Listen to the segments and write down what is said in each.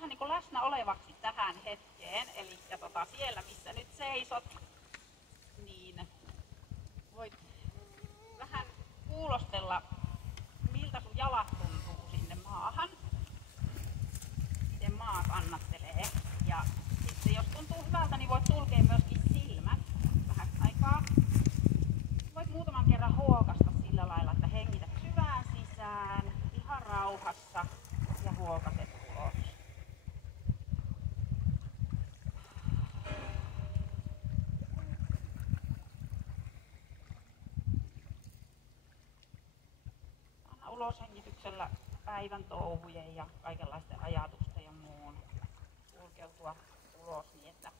vähän niin kuin läsnä olevaksi tähän hetkeen. Eli siellä missä nyt seisot, niin voit vähän kuulostella, miltä sun jalat tuntuu sinne maahan. Miten maa kannattelee. Ja sitten jos tuntuu hyvältä, niin voit sulkea myöskin silmät vähän aikaa. Voit muutaman kerran huokasta sillä lailla, että hengität syvään sisään, ihan rauhassa ja huokaset ulos. Anna uloshengityksellä päivän touhujen ja kaikenlaisten ajatusten ja muun kulkeutua ulos niin, että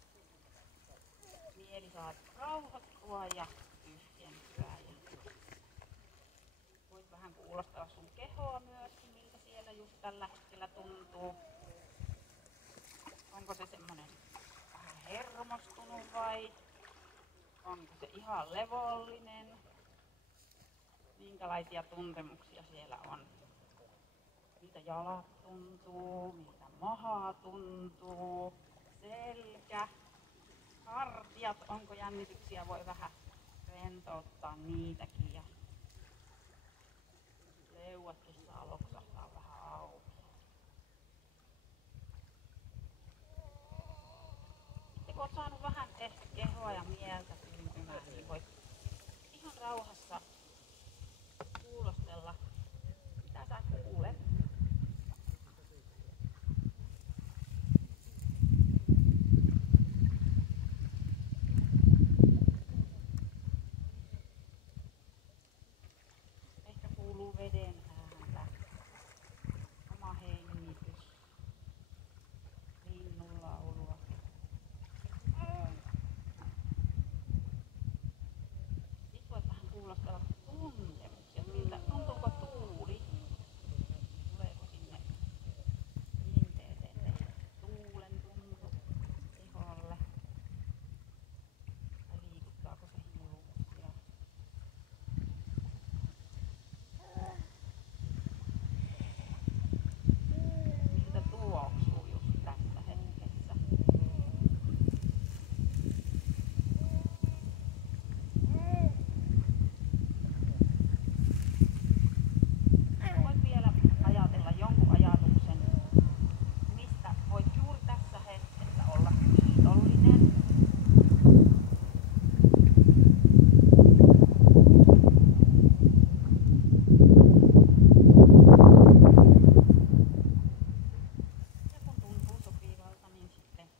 mieli saa rauhoittua ja tyhjentyä. Voit vähän kuulostella sun kehoa myöskin, miltä siellä just tällä hetkellä tuntuu. Onko se semmonen vähän hermostunut vai onko se ihan levollinen? Minkälaisia tuntemuksia siellä on? Miltä jalat tuntuu, miltä maha tuntuu, selkä, hartiat, onko jännityksiä, voi vähän rentouttaa niitäkin ja leuatkin saa loksahtaa vähän auki. Sitten kun oot saanut vähän ehkä kehoa ja mieltä syntymään, niin voit ihan rauhassa kuulostella, mitä sä kuulet. Ehkä kuuluu veden ääntä, oma hengitys, linnun laulua. Sitten voit vähän kuulostella tuntemuksia, miltä tuntuuko tuuli, tuleeko sinne rinteeseen tuulen tuntu keholle, vai liikuttaako se hiuksia. Miltä tuoksuu just tässä hetkessä. Voit vielä ajatella jonkun ajatuksen, mistä voit juuri tässä hetkessä olla kiitollinen. Ja kun tuntuu sopivalta, niin sitten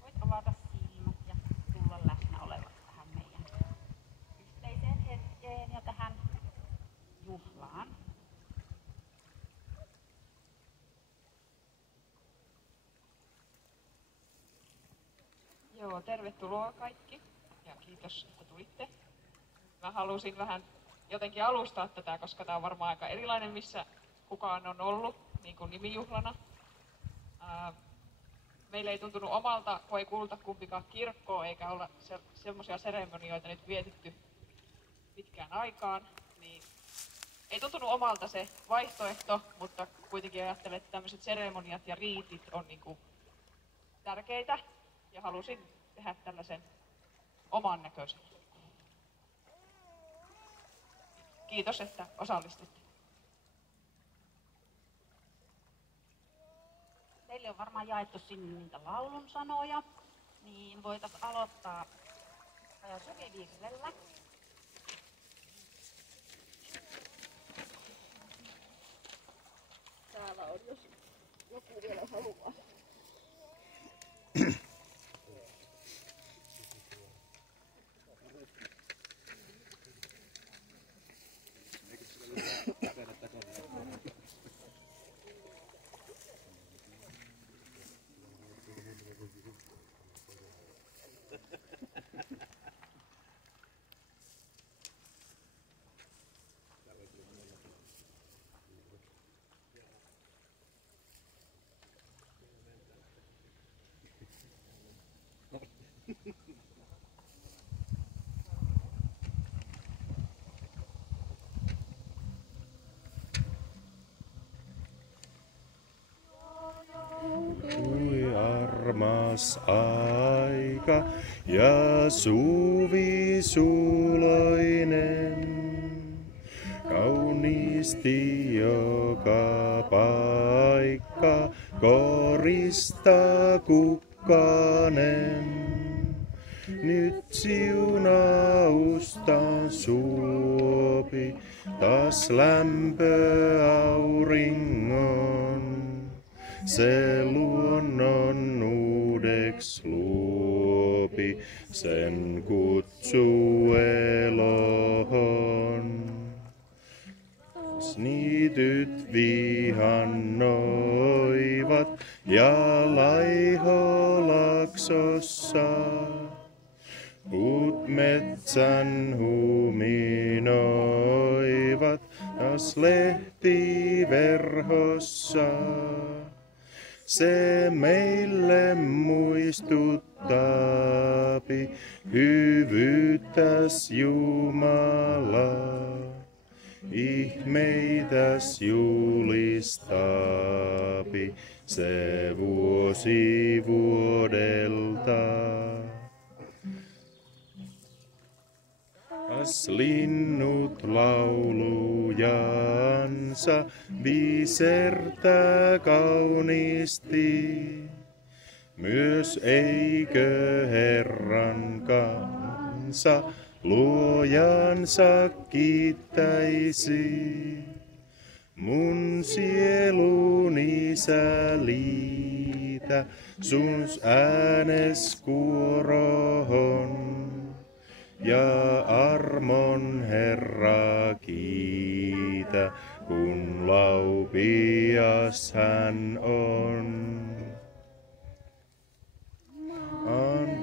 voit avata silmät ja tulla läsnä olevaksi tähän meidän yhteiseen hetkeen ja tähän juhlaan. Joo, tervetuloa kaikki ja kiitos, että tulitte. Mä halusin vähän jotenkin alustaa tätä, koska tää on varmaan aika erilainen, missä kukaan on ollut niin kuin nimijuhlana. Meillä ei tuntunut omalta, kun ei kuuluta kumpikaan kirkkoon, eikä olla semmoisia seremonioita nyt vietetty pitkään aikaan, niin ei tuntunut omalta se vaihtoehto, mutta kuitenkin ajattelen, että tämmöiset seremoniat ja riitit on niin kuin tärkeitä ja halusin tehdä tällaisen oman näköisen. Kiitos, että osallistutte. Teille on varmaan jaettu sinne niitä laulun sanoja, niin voitaisiin aloittaa suvivirrellä. Täällä on, jos joku vielä haluaa. taas aika ja suvi suloinen. Kauniisti joka paikka koristaa kukkanen. Nyt siunaustaan suopi taas lämpö auringon. Se luonnon uudeks luopi, sen kutsuu elohon. Niityt vihannoivat ja laiholaksossa. Puut metsän huminoivat, taas lehti verhossa. Se meille muistuttaapi hyvyyttäs Jumalaa. Ihmeitäs julistaapi se vuosi vuodelta. As linnut laulujansa visertää kauniisti, myös eikö Herran kansa luojansa kiittäisi. Mun sieluni sä liitä sun äänes kuorohon. Ja armon Herra kiitä, kun laupias hän on.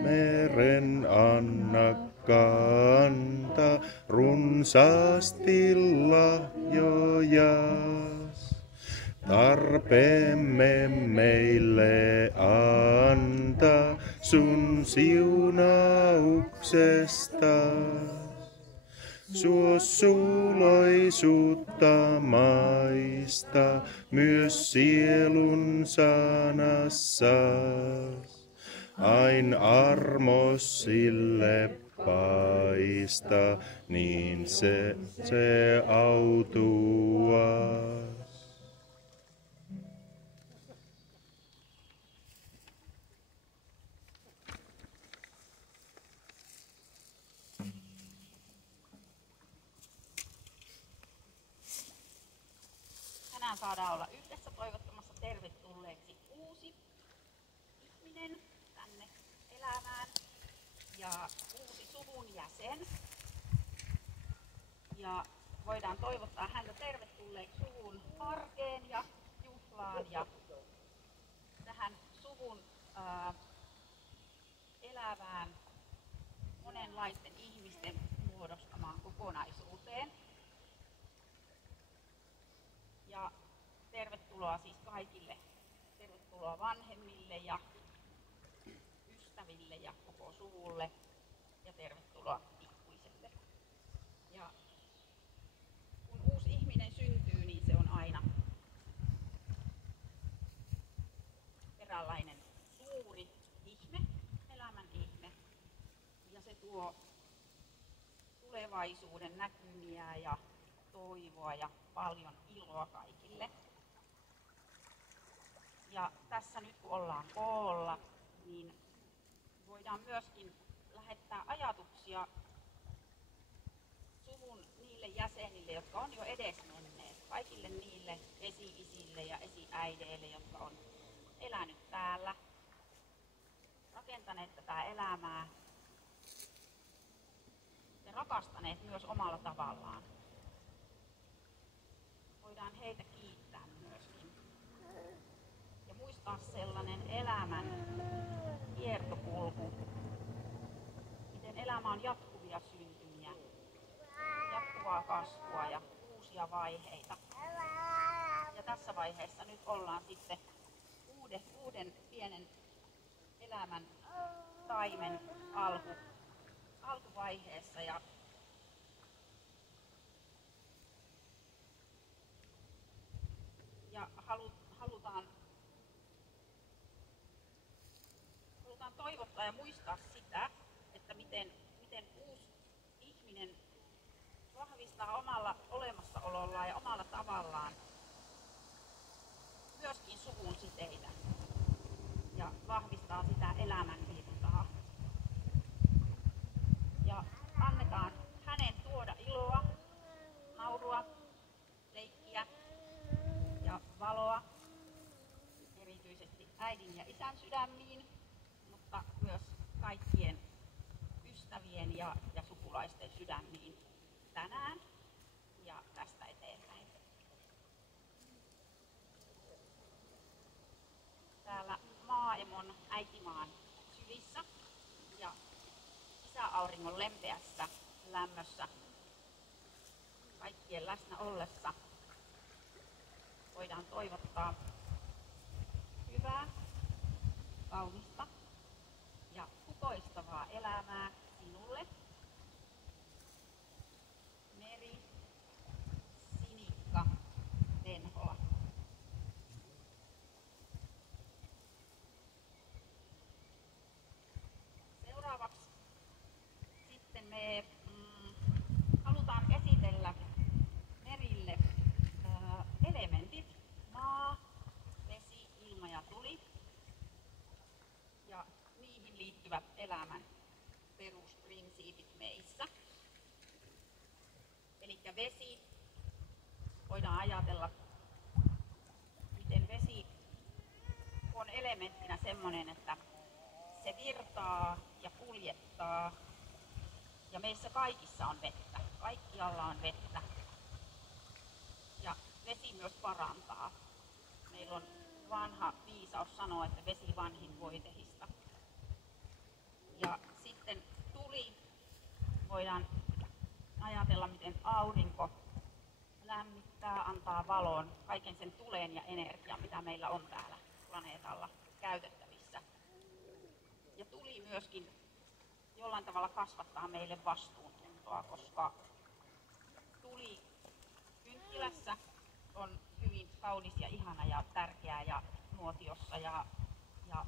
Meren anna kanta runsaasti lahjojas. Tarpeemme meille anta sun siunauksesta. Suo suloisuutta maista myös sielun sanassas. Ain armos sille paista, niin se autuas. Tänään saadaan olla yhdessä toivottamassa tervetulleeksi uusi ihminen tänne elämään ja uusi suvun jäsen. Ja voidaan toivottaa häntä tervetulleeksi suvun arkeen ja juhlaan ja tähän suvun elävään monenlaisten ihmisten muodostamaan kokonaisuuteen. Ja tervetuloa siis kaikille. Tervetuloa vanhemmille ja ystäville ja koko suvulle. Ja tervetuloa pikkuiselle. Ja kun uusi ihminen syntyy, niin se on aina eräänlainen suuri ihme, elämän ihme. Ja se tuo tulevaisuuden näkymiä ja toivoa ja paljon iloa kaikille. Ja tässä nyt kun ollaan koolla, niin voidaan myöskin lähettää ajatuksia suvun niille jäsenille, jotka on jo edesmenneet. Kaikille niille esi-isille ja esiäideille, jotka on elänyt täällä, rakentaneet tätä elämää ja rakastaneet myös omalla tavallaan. Voidaan heitä kiittää myöskin. Ja muistaa sellainen elämän kiertokulku, miten elämä on jatkuvia syntymiä, jatkuvaa kasvua ja uusia vaiheita. Ja tässä vaiheessa nyt ollaan sitten uuden pienen elämän taimen alkuvaiheessa. Ja halutaan toivottaa ja muistaa sitä, että miten uusi ihminen vahvistaa omalla olemassaolollaan ja omalla tavallaan myöskin suvun siteitä ja vahvistaa sitä elämänvirtaa. Ja annetaan hänen tuoda iloa, naurua, leikkiä ja valoa, erityisesti äidin ja isän sydämiin, mutta myös kaikkien ystävien ja sukulaisten sydämiin tänään ja tästä eteenpäin. Täällä maaemon äitimaan sylissä ja isäauringon lempeässä lämmössä kaikkien läsnä ollessa voidaan toivottaa hyvää, kaunista ja kukoistavaa elämää sinulle, Meri Sinikka Venhola. Seuraavaksi sitten me halutaan esitellä Merille elementit: maa, vesi, ilma ja tuli ja niihin liittyvät elämän perusprinsiipit meissä. Eli vesi, voidaan ajatella, miten vesi on elementtinä semmoinen, että se virtaa ja kuljettaa ja meissä kaikissa on vettä. Kaikkialla on vettä. Ja vesi myös parantaa. Meillä on vanha viisaus sanoa, että vesi vanhin voitehista. Ja sitten tuli, voidaan ajatella, miten aurinko lämmittää, antaa valon, kaiken sen tuleen ja energian, mitä meillä on täällä planeetalla käytettävissä. Ja tuli myöskin jollain tavalla kasvattaa meille vastuuntuntoa, koska tuli kynttilässä on hyvin kaunis ja ihana ja tärkeä ja nuotiossa ja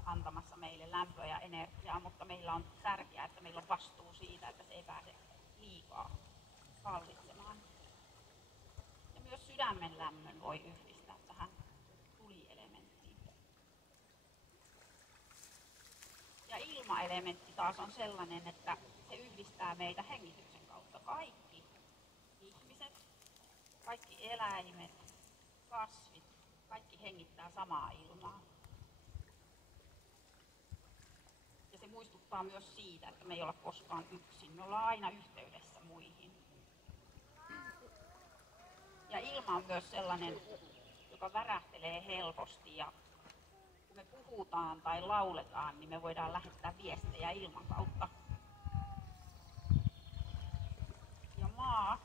antamassa meille lämpöä ja energiaa, mutta meillä on tärkeää, että meillä on vastuu siitä, että se ei pääse liikaa hallitsemaan. Ja myös sydämen lämmön voi yhdistää tähän tulielementtiin. Ja ilmaelementti taas on sellainen, että se yhdistää meitä hengityksen kautta. Kaikki ihmiset, kaikki eläimet, kasvit, kaikki hengittää samaa ilmaa. Ja se muistuttaa myös siitä, että me ei olla koskaan yksin. Me ollaan aina yhteydessä muihin. Ja ilma on myös sellainen, joka värähtelee helposti. Ja kun me puhutaan tai lauletaan, niin me voidaan lähettää viestejä ilman kautta. Ja maa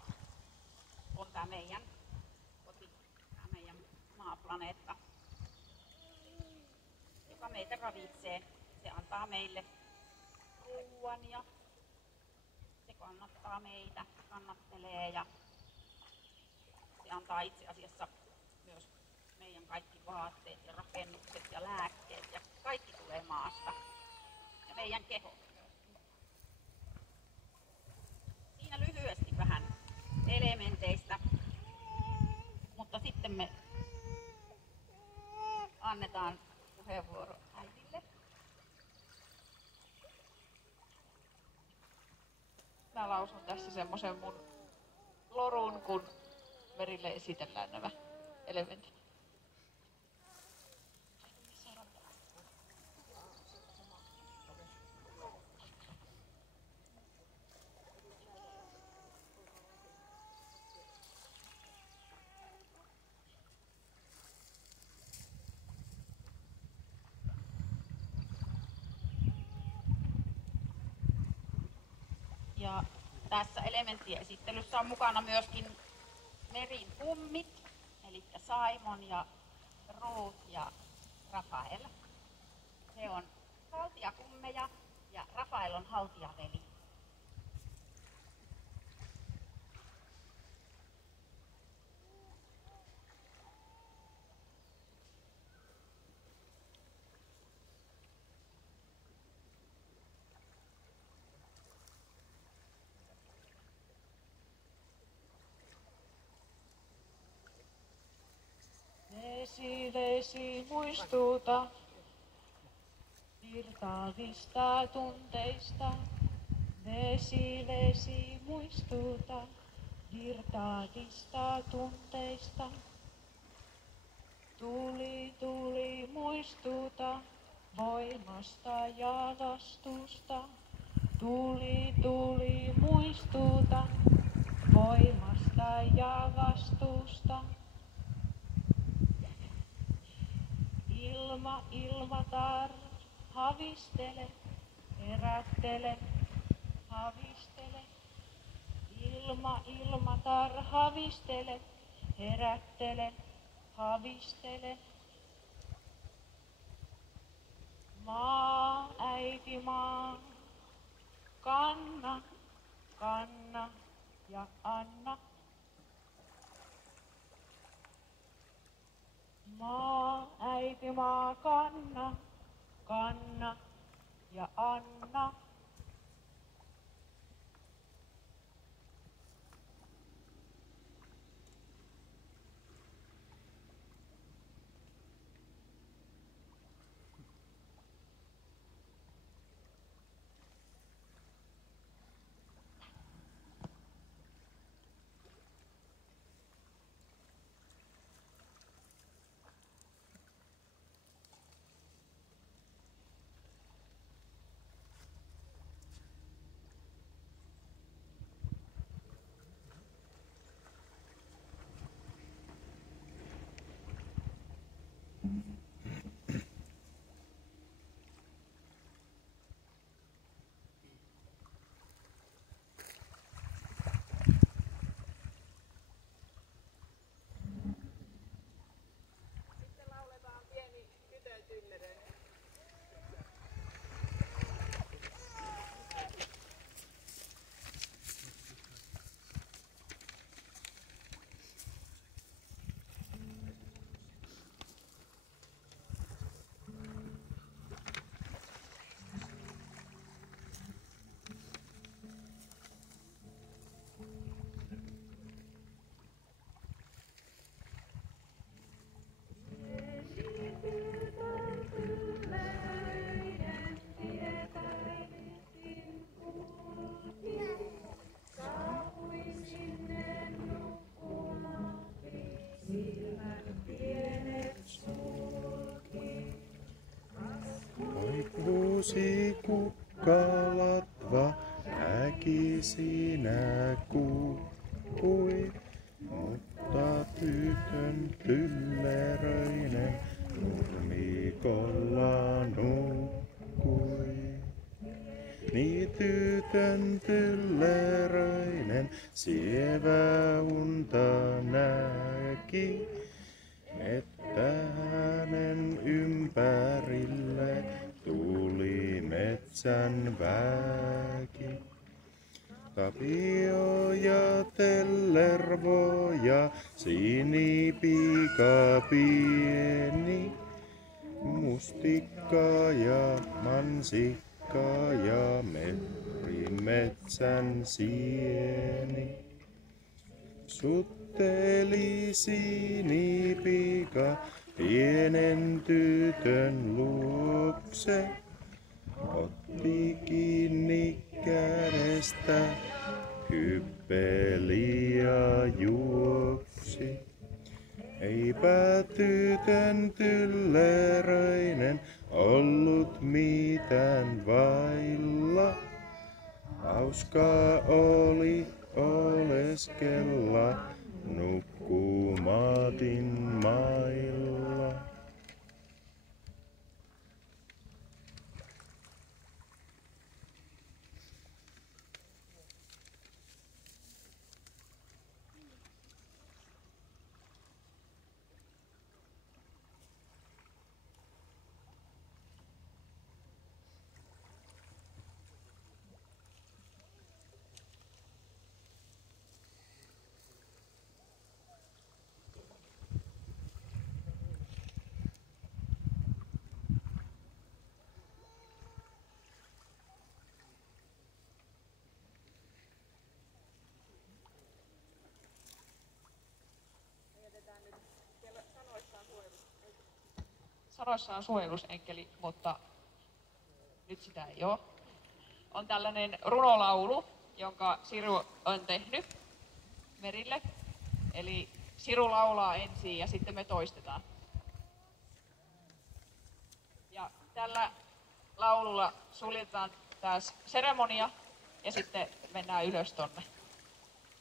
on tämä meidän koti, tämä meidän maaplaneetta, joka meitä ravitsee. Se antaa meille ruoan ja se kannattaa meitä, kannattelee ja se antaa itse asiassa myös meidän kaikki vaatteet ja rakennukset ja lääkkeet ja kaikki tulee maasta ja meidän keho myöskin. Siinä lyhyesti vähän elementeistä, mutta sitten me annetaan puheenvuoro äidille. Mä lausun tässä semmosen mun lorun, kun Merille esitellään nämä elementit. Ja tässä elementtien esittelyssä on mukana myöskin Merin kummit, eli Simon ja Ruth ja Rafael. He on haltijakummeja ja Rafael on haltijaveli. vesi muistuta virtaavista tunteista. Vesi muistuta virtaavista tunteista. Tuli muistuta voimasta ja vastuusta. Tuli muistuta voimasta ja vastuusta. Ilmatar, havistele, herättele, havistele. Ilmatar, havistele, herättele, havistele. Maa, äiti maa, kanna, kanna ja anna. Maa, äiti maa, kanna, kanna ja anna. Kuusi kukkalatva äkisinä kukkui, mutta tytön tylleröinen nurmikolla nukkui. Niin tytön tylleröinen sievä unta näki, että hänen ympärille tuli metsän väki. Tapioja, tellervoja, sinipika pieni, mustikka ja mansikka ja metsän sieni. Sutteli sinipika pienen tytön luokse, otti kiinni kädestä, hyppeli ja juoksi. Eipä tytön tylleröinen ollut mitään vailla. Hauskaa oli oleskella nukkumaatin mailla. sanoissa on suojelusenkeli, mutta nyt sitä ei ole. On tällainen runolaulu, jonka Siru on tehnyt Merille. Eli Siru laulaa ensin ja sitten me toistetaan. Ja tällä laululla suljetaan taas seremonia ja sitten mennään ylös tonne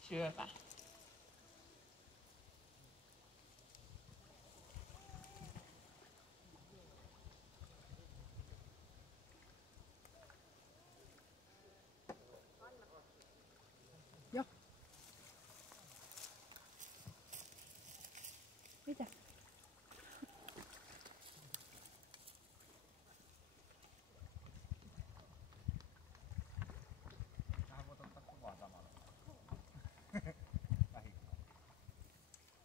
syömään. Mitä?